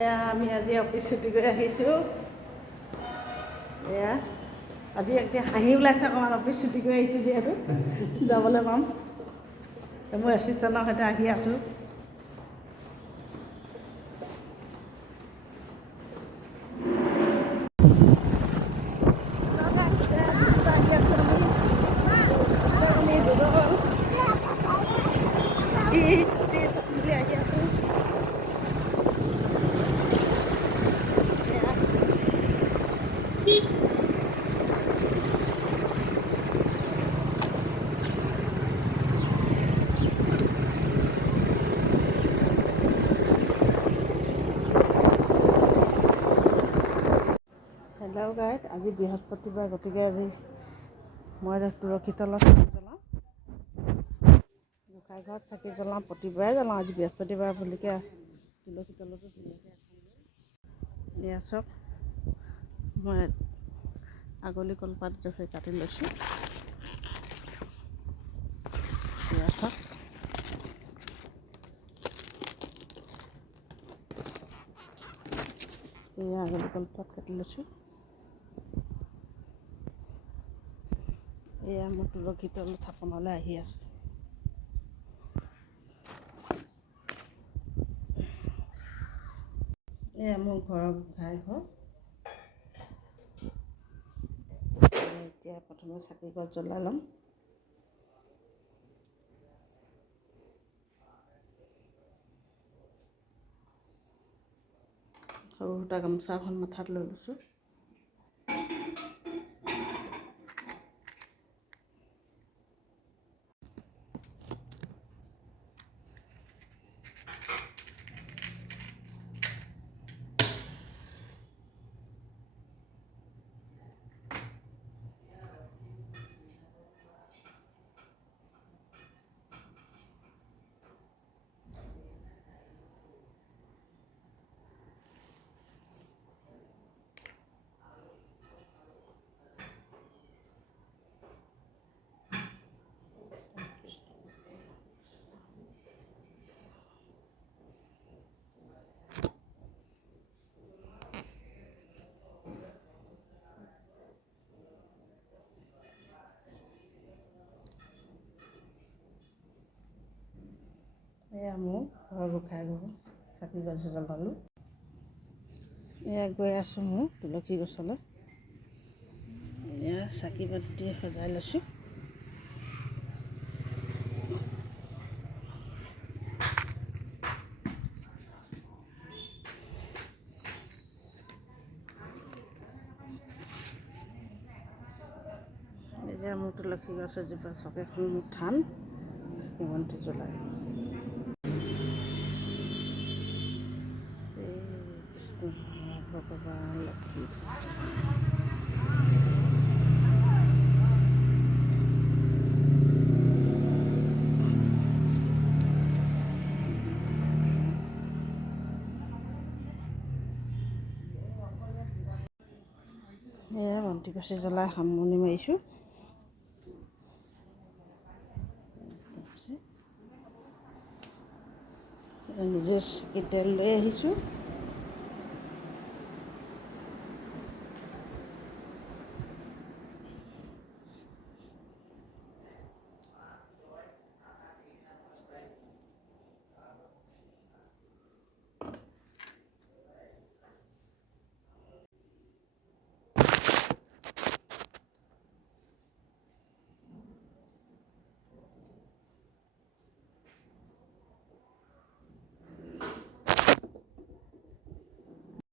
আমি আজি অফিচ ছুটি কৰি আহিছোঁ। এয়া আজি এতিয়া হাঁহি ওলাইছে অকণমান, অফিচ ছুটি কৰি আহিছোঁ যিহেতু যাবলৈ পাম। মোৰ এছিষ্টেণ্টৰ সৈতে আহি আছোঁ। হেল্ল' গাইজ, আজি বৃহস্পতিবাৰ, গতিকে আজি মই তুলসী তলত চাকি জ্বলাওঁ। গোঁসাই ঘৰত চাকি জ্বলাওঁ, প্ৰতিবাৰে জ্বলাওঁ। আজি বৃহস্পতিবাৰ বুলিকে তুলসী তলতো ধুনীয়াকৈ এয়া চব মই আগলি কলপাত কাটি লৈছোঁ। এয়া চব এয়া আগলি কলপাত কাটি লৈছোঁ। এয়া মই তুলসী তল থাপনালৈ আহি আছোঁ। এয়া মোৰ ঘৰৰ গোঁসাই ঘৰ। এতিয়া প্ৰথমে চাকিগছ জ্বলাই ল'ম। সৰু সূতা গামোচা এখন মাথাত লৈ লৈছোঁ। এয়া মোৰ ঘৰৰ গোঁসাই ঘৰ, চাকি গছ জ্বলালোঁ। এয়া গৈ আছোঁ মোৰ তুলসী গছলৈ। এয়া চাকি বাতি সজাই লৈছোঁ। এতিয়া মোৰ তুলসী গছ এজোপা চকেখন মোৰ থান, চাকি বন্তি জ্বলাই। ভগৱান লক্ষ্মী এয়া বন্তি গছি জ্বলাই সামৰণি মাৰিছোঁ। নিজে চাকি তেল লৈ আহিছোঁ।